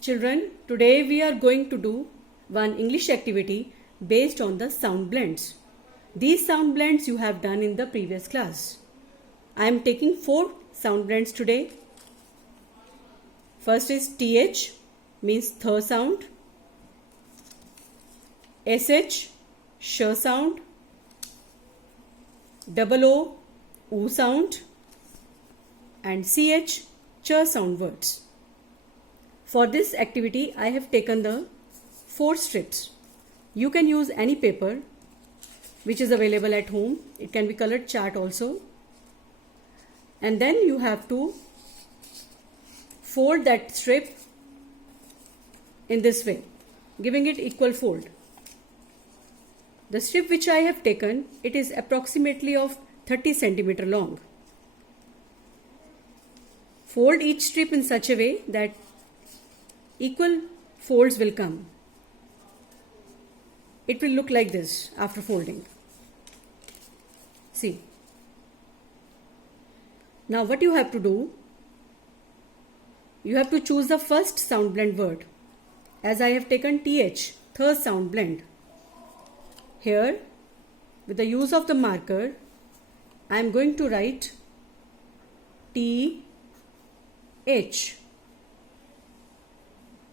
Children, today we are going to do one English activity based on the sound blends. These sound blends you have done in the previous class. I am taking 4 sound blends today. First is TH, means th sound. SH, sh sound. Double O, oo sound. And CH, ch sound words. For this activity, I have taken the 4 strips. You can use any paper which is available at home. It can be colored chart also. And then you have to fold that strip in this way, giving it equal fold. The strip which I have taken, it is approximately of 30 centimeter long. Fold each strip in such a way that equal folds will come. It will look like this after folding. See. Now what you have to do, you have to choose the first sound blend word. As I have taken TH, third sound blend. Here, with the use of the marker, I am going to write TH.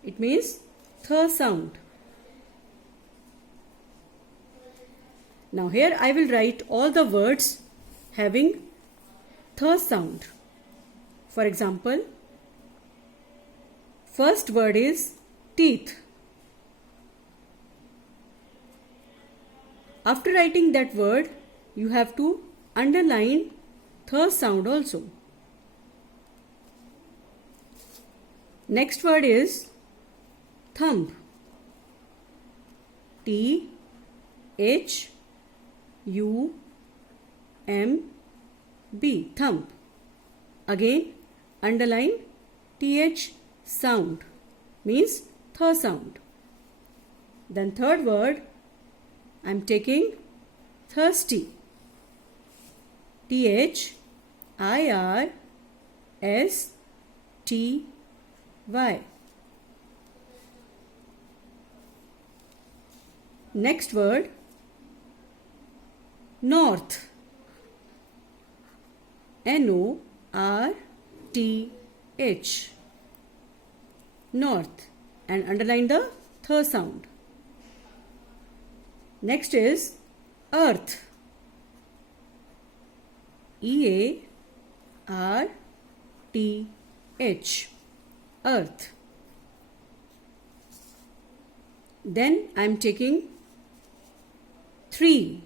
It means th sound. Now here I will write all the words having th sound. For example, first word is teeth. After writing that word, you have to underline th sound also. Next word is thumb. THUMB. Thumb. Again, underline TH sound, means th sound. Then third word, I am taking thirsty. THIRSTY. Next word, north. NORTH. North, and underline the th sound. Next is earth. EARTH. Earth. Then I am taking 3.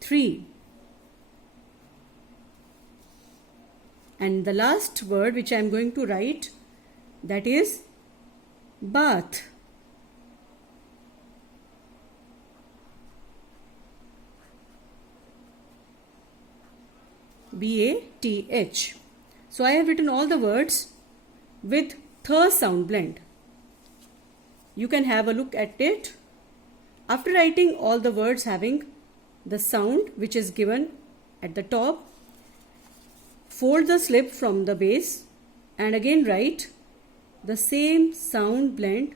THREE. And the last word which I am going to write, that is bath. BATH. So I have written all the words with th sound blend. You can have a look at it. After writing all the words having the sound which is given at the top, fold the slip from the base and again write the same sound blend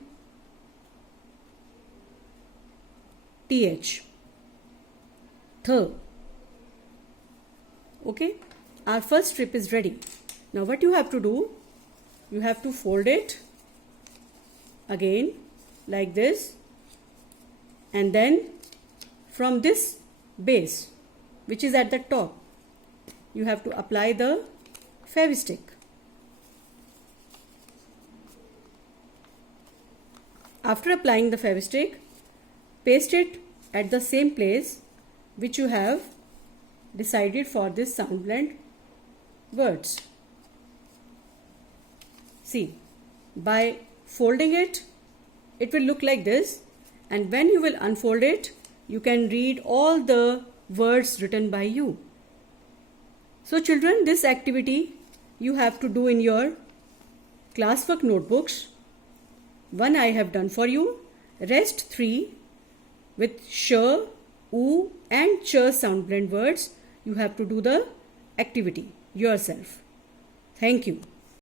TH. Th. Okay, our first strip is ready. Now what you have to do, you have to fold it again like this, and then from this base which is at the top, you have to apply the Fevistick. After applying the Fevistick, paste it at the same place which you have decided for this sound blend words. See, by folding it, it will look like this, and when you will unfold it, you can read all the words written by you. So children, this activity you have to do in your classwork notebooks. One I have done for you, rest 3 with sh, oo and ch sound blend words, you have to do the activity yourself. Thank you.